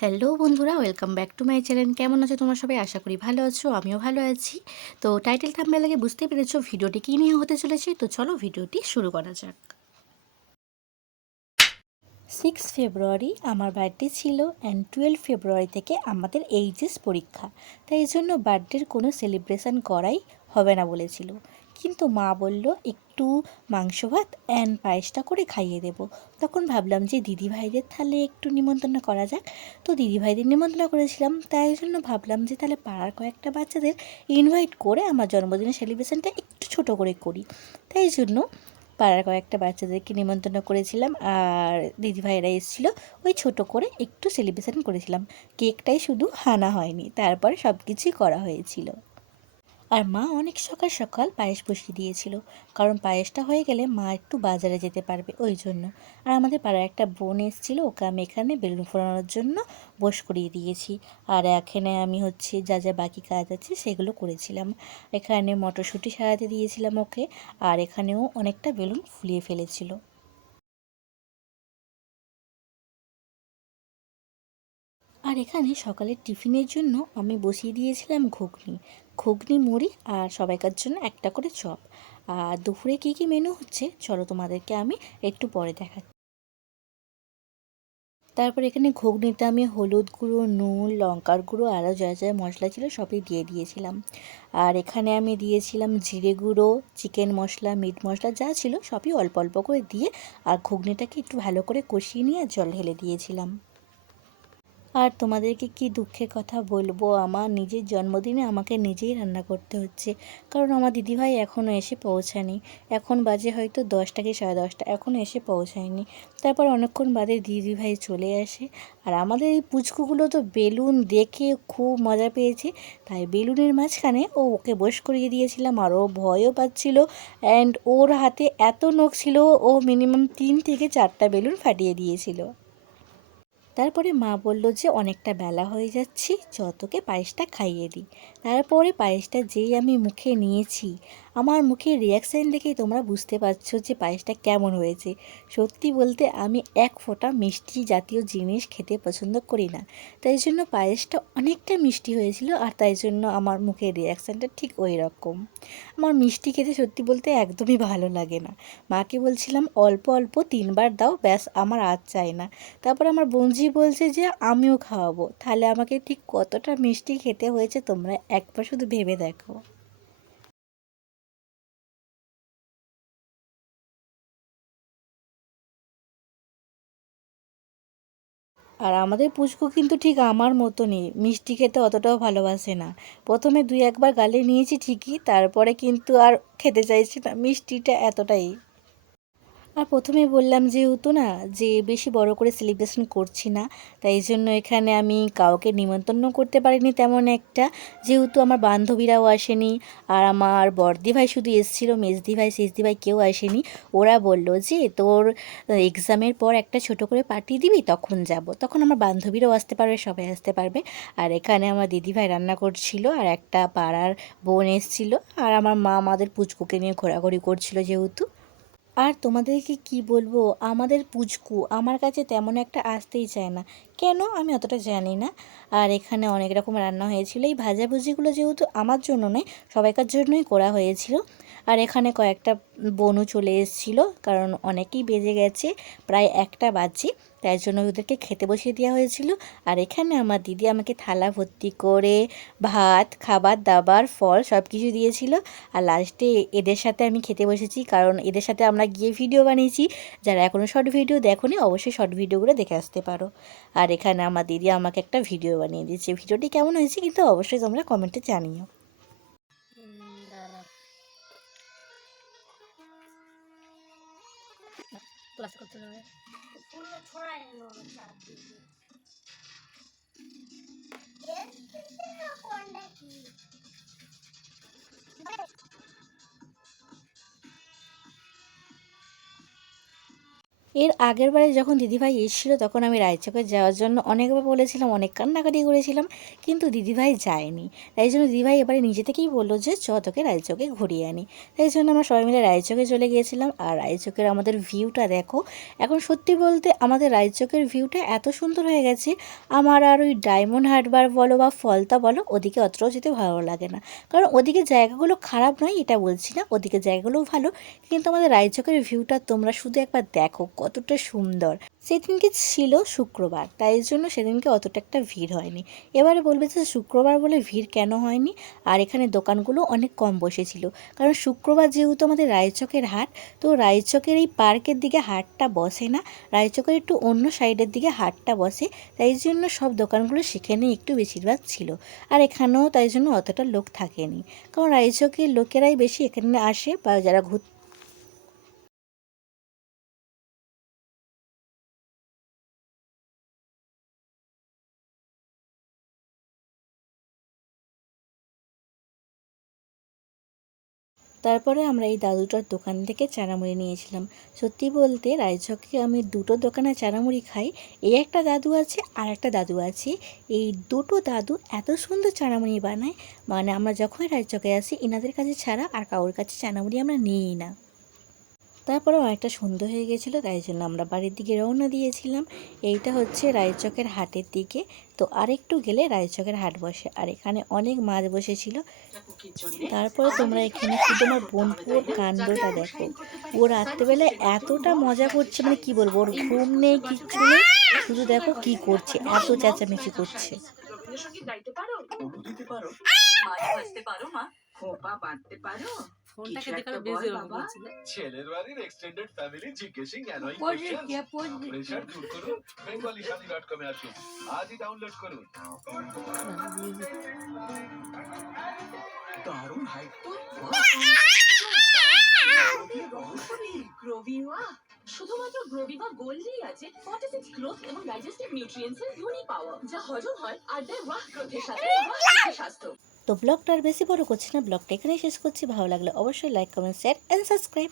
Hello বন্ধুরা, welcome back to my channel. কেমন আছো তোমরা সবাই? আশা করি ভালো আছো, আমিও ভালো আছি। তো টাইটেল থাম্বনেল দেখে বুঝতে পেরেছো ভিডিওটি কী নিয়ে হতে চলেছে। তো চলো ভিডিওটি শুরু করা যাক। 6 ফেব্রুয়ারি আমার বার্থডে ছিল অ্যান্ড 12 ফেব্রুয়ারি থেকে আমাদের এইচএস পরীক্ষা। তাই এই জন্য বার্থডের কোনো সেলিব্রেশন করাই হবে না বলেছিল, কিন্তু মা বলল একটু মাংস ভাত অ্যান্ড পায়েসটা করে খাইয়ে দেবো। তখন ভাবলাম যে দিদিভাইদের তাহলে একটু নিমন্ত্রণ করা যাক। তো দিদিভাইদের নিমন্ত্রণ করেছিলাম, তাই জন্য ভাবলাম যে তাহলে পাড়ার কয়েকটা বাচ্চাদের ইনভাইট করে আমার জন্মদিনের সেলিব্রেশনটা একটু ছোট করে করি। তাই জন্য পাড়ার কয়েকটা বাচ্চাদেরকে নিমন্ত্রণ করেছিলাম, আর দিদিভাইরা এসেছিলো। ওই ছোট করে একটু সেলিব্রেশন করেছিলাম। কেকটাই শুধু আনা হয়নি, তারপরে সব কিছুই করা হয়েছিল। আর মা অনেক সকাল সকাল পায়েস বসিয়ে দিয়েছিল, কারণ পায়েসটা হয়ে গেলে মা একটু বাজারে যেতে পারবে ওই জন্য। আর আমাদের পাড়ার একটা বোন এসেছিলো, ওকে আমি এখানে বেলুন ফোড়ানোর জন্য বস করিয়ে দিয়েছি। আর এখানে আমি যা যা বাকি কাজ আছে সেগুলো করেছিলাম। এখানে মটরশুঁটি সারাতে দিয়েছিলাম ওকে, আর এখানেও অনেকটা বেলুন ফুলিয়ে ফেলেছিল। আর এখানে সকালের টিফিনের জন্য আমি বসিয়ে দিয়েছিলাম ঘুগনি, মুড়ি, আর সবাইকার জন্য একটা করে চপ। আর দুপুরে কী কী মেনু হচ্ছে চলো তোমাদেরকে আমি একটু পরে দেখাচ্ছি। তারপর এখানে ঘুগনিতে আমি হলুদ গুঁড়ো, নুন, লঙ্কার গুঁড়ো, আরও যা যা মশলা ছিল সবই দিয়ে দিয়েছিলাম। আর এখানে আমি দিয়েছিলাম জিরে গুঁড়ো, চিকেন মশলা, মিট মশলা যা ছিল সবই অল্প অল্প করে দিয়ে, আর ঘুগনিটাকে একটু ভালো করে কষিয়ে নিয়ে জল ঢেলে দিয়েছিলাম। আর তোমাদেরকে কি দুঃখের কথা বলবো, আমার নিজের জন্মদিনে আমাকে নিজেই রান্না করতে হচ্ছে, কারণ আমার দিদিভাই এখনও এসে পৌঁছায়নি। এখন বাজে হয়তো 10টা কি 10:30, এখনও এসে পৌঁছায়নি। তারপর অনেকক্ষণ বাদে দিদিভাই চলে আসে। আর আমাদের এই পুচকুগুলো তো বেলুন দেখে খুব মজা পেয়েছে, তাই বেলুনের মাঝখানে ওকে বস করিয়ে দিয়েছিলাম, আর ও ভয়ও পাচ্ছিল। অ্যান্ড ওর হাতে এত নখ ছিল, ও মিনিমাম 3 থেকে 4টা বেলুন ফাটিয়ে দিয়েছিল। তারপরে মা বলল যে অনেকটা বেলা হয়ে যাচ্ছি, তোকে পায়েসটা খাইয়ে দিই। তারপরে পায়েসটা যেই আমি মুখে নিয়েছি, আমার মুখের রিয়াকশান দেখেই তোমরা বুঝতে পারছো যে পায়েসটা কেমন হয়েছে। সত্যি বলতে আমি এক ফোঁটা মিষ্টি জাতীয় জিনিস খেতে পছন্দ করি না, তাই জন্য পায়েসটা অনেকটা মিষ্টি হয়েছিল, আর তাই জন্য আমার মুখের রিয়াকশানটা ঠিক ওই রকম। আমার মিষ্টি খেতে সত্যি বলতে একদমই ভালো লাগে না। মাকে বলছিলাম অল্প অল্প 3বার দাও, ব্যাস, আমার আর চাই না। তারপর আমার বোনঝি বলছে যে আমিও খাওয়াবো, তাহলে আমাকে ঠিক কতটা মিষ্টি খেতে হয়েছে তোমরা একবার শুধু ভেবে দেখো। আর আমাদের পুচকু কিন্তু ঠিক আমার মতনই মিষ্টি খেতে অতটাও ভালোবাসে না। প্রথমে 2-1বার গালে নিয়েছি ঠিকই, তারপরে কিন্তু আর খেতে চাইছি না, মিষ্টিটা এতটাই। আর প্রথমে বললাম যেহেতু না যে বেশি বড় করে সেলিব্রেশন করছি না, তাই জন্য এখানে আমি কাউকে নিমন্ত্রণ করতে পারিনি তেমন একটা, যেহেতু আমার বান্ধবীরাও আসেনি। আর আমার বড়দি ভাই শুধু এসেছিলো, মেজদি ভাই সেজদি ভাই কেউ আসেনি। ওরা বলল যে তোর এক্সামের পর একটা ছোট করে পার্টি দিবি, তখন যাব, তখন আমার বান্ধবীরাও আসতে পারবে, সবাই আসতে পারবে। আর এখানে আমার দিদিভাই রান্না করছিল, আর একটা পাড়ার বোন এসেছিল, আর আমার মা আমাদের পুচকুকে নিয়ে ঘোরাঘুরি করছিল যেহেতু। আর তোমাদেরকে কি বলবো, আমাদের পুচকু আমার কাছে তেমন একটা আসতেই চায় না, কেন আমি অতটা জানি না। আর এখানে অনেক রকম রান্না হয়েছিল, এই ভাজাভুজিগুলো যেহেতু আমার জন্য নয়, সবাইকার জন্যই করা হয়েছিল। আর এখানে কয়েকটা বোনও চলে এসেছিলো, কারণ অনেকেই বেজে গেছে, প্রায় 1টা বাজে, তাই জন্য ওদেরকে খেতে বসিয়ে দেওয়া হয়েছিল। আর এখানে আমার দিদি আমাকে থালা ভর্তি করে ভাত, খাবার দাবার, ফল সব কিছু দিয়েছিল। আর লাস্টে এদের সাথে আমি খেতে বসেছি, কারণ এদের সাথে আমরা গিয়ে ভিডিও বানিয়েছি। যারা এখনও শর্ট ভিডিও দেখোনি অবশ্যই শর্ট ভিডিওগুলো দেখে আসতে পারো। আর এখানে আমার দিদি আমাকে একটা ভিডিও বানিয়ে দিয়েছে, ভিডিওটি কেমন হয়েছে কিন্তু অবশ্যই তোমরা কমেন্টে জানিও। এর আগের বারে যখন দিদিভাই এসেছিল তখন আমি রায়চকে যাওয়ার জন্য অনেকবার বলেছিলাম, অনেক কান্নাকাটি করেছিলাম, কিন্তু দিদিভাই যায়নি। তাই জন্য দিদিভাই এবারে নিজে থেকেই বললো যে চ তোকে রায়চকে ঘুরিয়ে আনি। তাই জন্য আমরা সবাই মিলে রায়চকে চলে গিয়েছিলাম। আর রায়চকের আমাদের ভিউটা দেখো, এখন সত্যি বলতে আমাদের রায়চকের ভিউটা এত সুন্দর হয়ে গেছে, আমার আর ওই ডায়মন্ড হারবার বলো বা ফলতা বলো, ওদিকে অতটাও যেতে ভালো লাগে না। কারণ ওদিকে জায়গাগুলো খারাপ নয় এটা বলছি না, ওদিকে জায়গাগুলোও ভালো, কিন্তু আমাদের রায়চকের ভিউটা তোমরা শুধু একবার দেখো কতটা সুন্দর। সেদিনকে ছিল শুক্রবার, তাই জন্য সেদিনকে অতটা একটা ভিড় হয়নি। এবারে বলবে যে শুক্রবার বলে ভিড় কেন হয়নি, আর এখানে দোকানগুলো অনেক কম বসেছিল, কারণ শুক্রবার যেহেতু আমাদের রায়চকের হাট, তো রায়চকের এই পার্কের দিকে হাটটা বসে না, রায়চকের একটু অন্য সাইডের দিকে হাটটা বসে, তাই জন্য সব দোকানগুলো সেখানে একটু বেশিরভাগ ছিল। আর এখানেও তাই জন্য অতটা লোক থাকেনি, কারণ রায়চকের লোকেরাই বেশি এখানে আসে, বা যারা ঘুরতে। তারপরে আমরা এই দাদুটার দোকান থেকে চানামুড়ি নিয়েছিলাম। সত্যি বলতে রায়চকে আমি দুটো দোকানে চানামুড়ি খাই। এই একটা দাদু আছে আর একটা দাদু আছে, এই দুটো দাদু এত সুন্দর চানামুড়ি বানায়, মানে আমরা যখনই রায়চকে আসি এনাদের কাছে ছাড়া আর কারোর কাছে চানামুড়ি আমরা নিই না। তারপরে অনেকটা সন্ধ্যা হয়ে গেছিলো, তাই জন্য আমরা বাড়ির দিকে রওনা দিয়েছিলাম। এইটা হচ্ছে রায়চকের হাটের দিকে। তো আরেকটু গেলে রায়চকের হাট বসে, আর এখানে অনেক মাছ বসেছিল। তারপরে তোমরা এখানে শুধু আমার বোনপুর কাণ্ডটা দেখো, ও রাত্রেবেলায় এতটা মজা করছে, মানে কি বলবো, ওর ঘুম নেই কিচ্ছু নেই, শুধু দেখো কি করছে, এত চেঁচামেচি করছে। ফোনটাকে দেখে আরো বেশি ওরকম করছিল। ছেলের বাড়ির এক্সটেন্ডেড ফ্যামিলি জিজ্ঞেসিং অ্যানয়িং কোশ্চেনস। প্রেশার দূর করুন bengalifani.com এ আসুন। আজই ডাউনলোড করুন। দারুণ হাইট তো। গ্রোভিওয়া শুধুমাত্র গ্রোভিভা গোল্ডেই আছে 46 গ্রোথ এবং ডাইজেস্টিভ নিউট্রিয়েন্টস এর ইউনি পাওয়ার, যা হজম হয় আর দেয় ওয়াহ গ্রোথের সাথে স্বাস্থ্য। তো ব্লগটা আর বেশি বড় করছি না, ব্লগটা এখানেই শেষ করছি। ভালো লাগলে অবশ্যই like, comment, share and subscribe.